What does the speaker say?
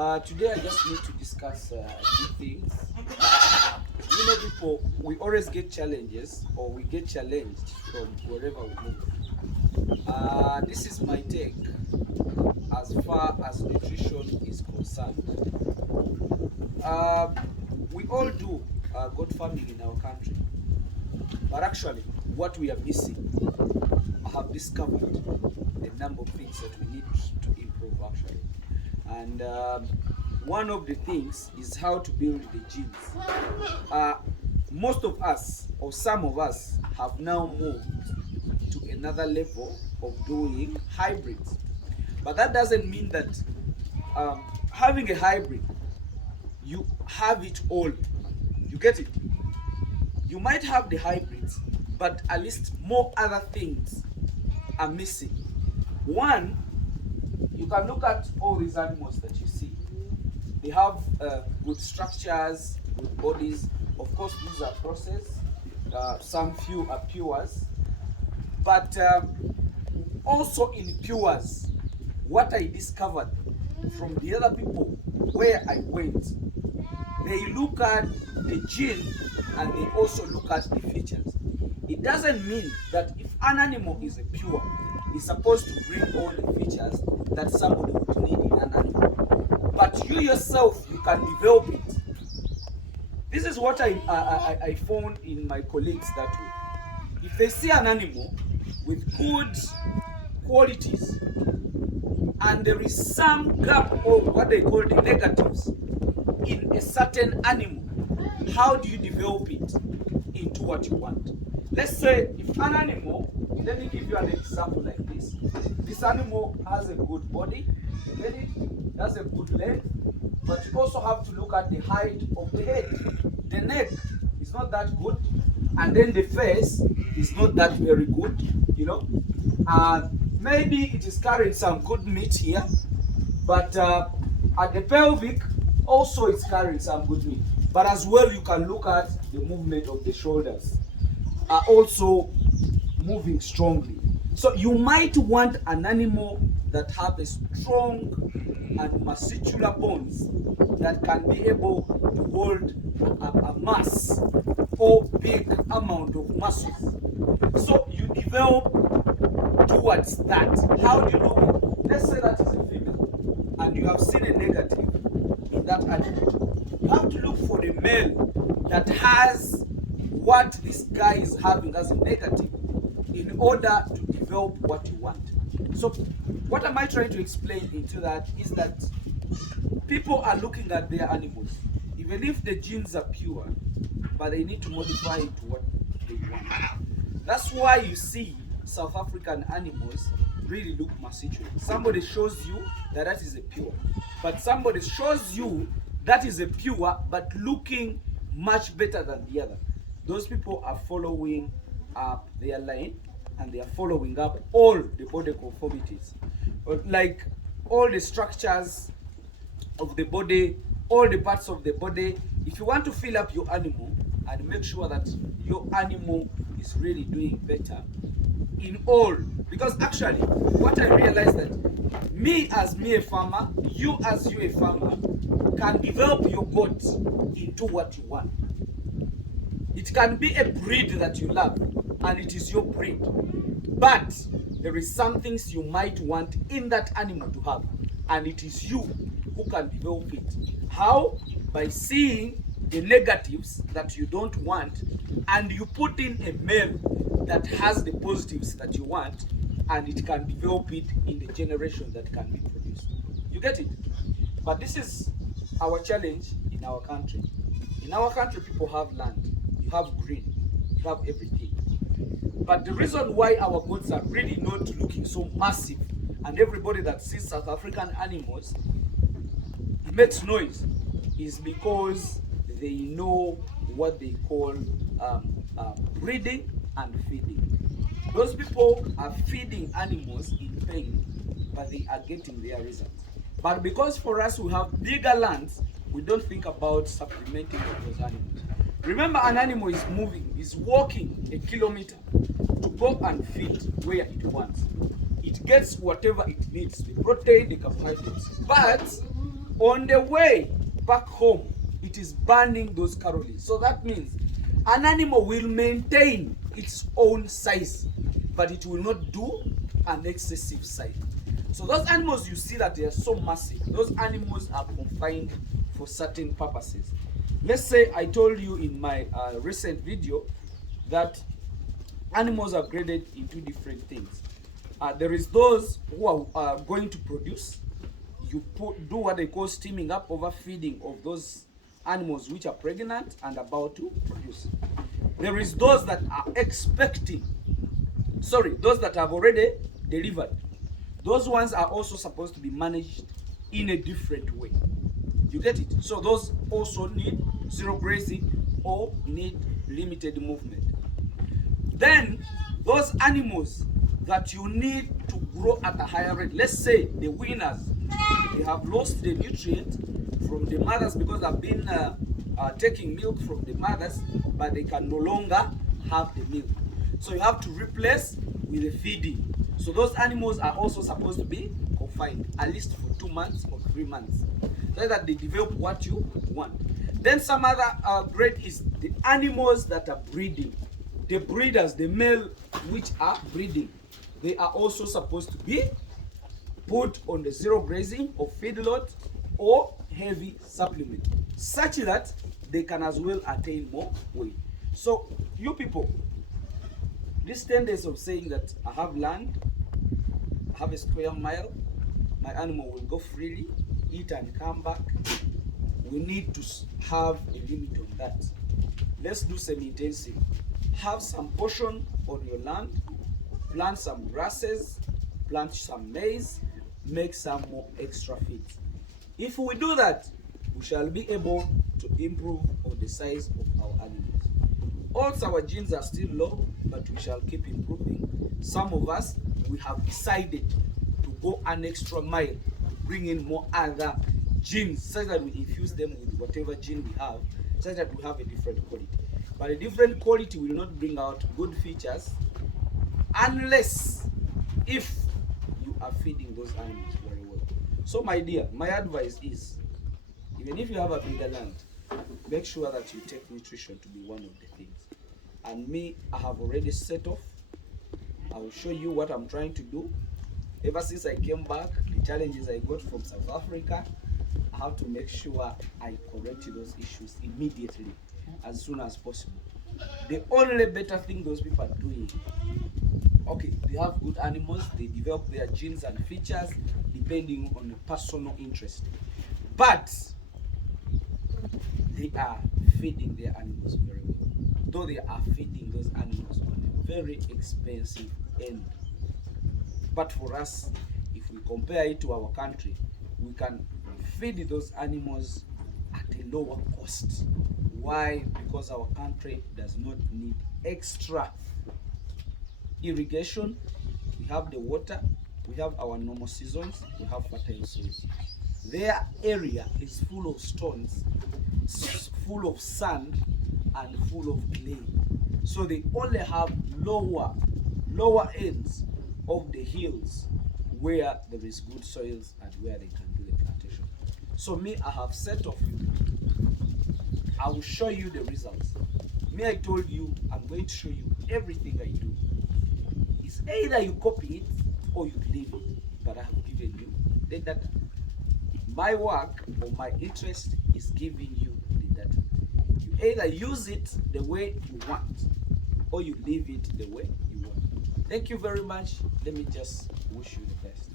Today I just need to discuss a few things. People, we always get challenges or we get challenged from wherever we move. This is my take as far as nutrition is concerned. Uh, we all do good farming in our country, but actually, what we are missing, I have discovered a number of things that we need to improve actually. And one of the things is how to build the genes. Most of us, or some of us, have now moved to another level of doing hybrids. But that doesn't mean that having a hybrid, you have it all. You get it? You might have the hybrids, but at least more other things are missing. One, you can look at all these animals that you see. They have good structures, good bodies. Of course, these are processed. Some few are pures. But also in pures, what I discovered from the other people where I went, they look at the gene and they also look at the features. It doesn't mean that if an animal is a pure, it's supposed to bring all the features that somebody would need in an animal. But you yourself, you can develop it. This is what I found in my colleagues that way. If they see an animal with good qualities and there is some gap or what they call the negatives in a certain animal, how do you develop it into what you want? Let's say if an animal, let me give you an example like this. This animal has a good body, you get it? Has a good leg, but you also have to look at the height of the head. The neck is not that good, and then the face is not that very good, maybe it is carrying some good meat here, but at the pelvic, also it's carrying some good meat. But as well, you can look at the movement of the shoulders are also moving strongly. So you might want an animal that have a strong and muscular bones that can be able to hold a mass or big amount of muscles. So you develop towards that. How do you do it? Let's say that is a female and you have seen a negative in that animal. You have to look for a male that has what this guy is having as a negative in order to develop what you want. So what am I trying to explain into that is that people are looking at their animals, even if the genes are pure, but they need to modify it to what they want. That's why you see South African animals really look muscular. Somebody shows you that that is a pure, but somebody shows you that is a pure but looking much better than the other. Those people are following up their line and they are following up all the body conformities, like all the structures of the body, all the parts of the body. If you want to fill up your animal and make sure that your animal is really doing better in all, because actually what I realized that me as me a farmer, you as you a farmer, can develop your goat into what you want. It can be a breed that you love and it is your breed, but there is some things you might want in that animal to have, and it is you who can develop it. How? By seeing the negatives that you don't want and you put in a male that has the positives that you want, and it can develop it in the generation that can be produced. You get it? But this is our challenge in our country. In our country, people have land, you have green, you have everything. But the reason why our goats are really not looking so massive, and everybody that sees South African animals makes noise, is because they know what they call breeding and feeding. Those people are feeding animals in pain, but they are getting their results. But because for us we have bigger lands, we don't think about supplementing those animals. Remember, an animal is moving, is walking a kilometer to go and feed where it wants. It gets whatever it needs, the protein, the carbohydrates. But On the way back home, it is burning those calories. So that means an animal will maintain its own size, but it will not do an excessive size. So those animals you see that they are so massive, those animals are confined for certain purposes. Let's say I told you in my recent video that animals are graded into different things. There is those who are going to produce. You do what they call steaming up, overfeeding of those animals which are pregnant and about to produce. There is those that are expecting, those that have already delivered. Those ones are also supposed to be managed in a different way. You get it? So those also need zero grazing or need limited movement. Then those animals that you need to grow at a higher rate, let's say the winners, they have lost the nutrient from the mothers because they've been taking milk from the mothers, but they can no longer have the milk. So you have to replace with the feeding. So those animals are also supposed to be confined at least for 2 months or 3 months, so that they develop what you want. Then some other grade is the animals that are breeding. The breeders, the male which are breeding, they are also supposed to be put on the zero grazing or feedlot or heavy supplement, such that they can as well attain more weight. So you people, this 10 days of saying that I have land, I have a square mile, my animal will go freely, eat and come back, we need to have a limit on that. Let's do semi-intensive. Have some portion on your land, plant some grasses, plant some maize, make some more extra feeds. If we do that, we shall be able to improve on the size of our animals. Also, our genes are still low, but we shall keep improving. Some of us, we have decided to go an extra mile, bring in more other genes, so that we infuse them with whatever gene we have, so that we have a different quality. But a different quality will not bring out good features unless if you are feeding those animals very well. So my dear, my advice is, even if you have a bigger land, make sure that you take nutrition to be one of the things. And me, I have already set off. I will show you what I'm trying to do. Ever since I came back, the challenges I got from South Africa, I have to make sure I correct those issues immediately, as soon as possible. The only better thing those people are doing, okay, they have good animals, they develop their genes and features depending on the personal interest, but they are feeding their animals very well, though they are feeding those animals on a very expensive end. But for us, if we compare it to our country, we can feed those animals at a lower cost. Why? Because our country does not need extra irrigation. We have the water, we have our normal seasons, we have fertile soils. Their area is full of stones, full of sand, and full of clay. So they only have lower ends of the hills where there is good soils and where they can do the plantation. So me, I have set off you. I will show you the results. Me, I told you, I'm going to show you everything I do. It's either you copy it or you leave it, but I have given you the data. My work or my interest is giving you the data. You either use it the way you want or you leave it the way you want. Thank you very much. Let me just wish you the best.